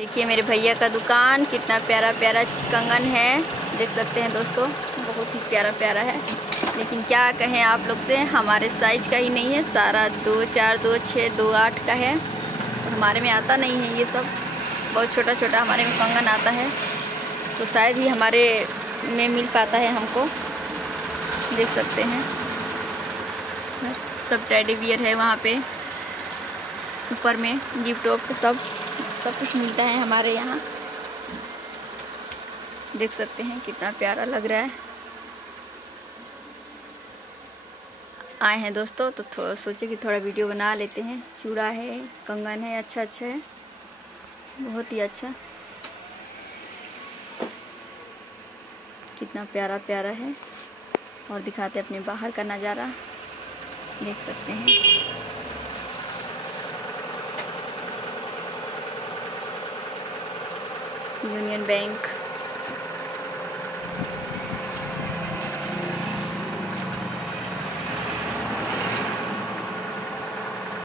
देखिए मेरे भैया का दुकान, कितना प्यारा प्यारा कंगन है, देख सकते हैं दोस्तों, बहुत ही प्यारा प्यारा है। लेकिन क्या कहें आप लोग से, हमारे साइज का ही नहीं है, सारा 2, 4, 2, 6, 2, 8 का है। तो हमारे में आता नहीं है ये सब, बहुत छोटा छोटा हमारे में कंगन आता है, तो शायद ही हमारे में मिल पाता है हमको। देख सकते हैं सब टेडी बियर है वहाँ पे ऊपर में, गिफ्ट वॉफ्ट सब कुछ मिलता है हमारे यहाँ। देख सकते हैं कितना प्यारा लग रहा है। आए हैं दोस्तों तो सोचे कि थोड़ा वीडियो बना लेते हैं। चूड़ा है, कंगन है, अच्छा अच्छा है, बहुत ही अच्छा, कितना प्यारा प्यारा है। और दिखाते हैं अपने बाहर का नज़ारा, देख सकते हैं। Union bank